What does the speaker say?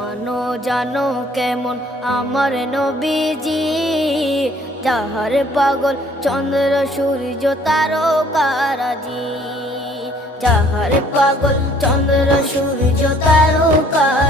মানো জানো কেমন আমার নবীজি, যাহার পাগল চন্দ্র সূর্য তারকারাজি, যাহার পাগল চন্দ্র সূর্য তারকারাজি।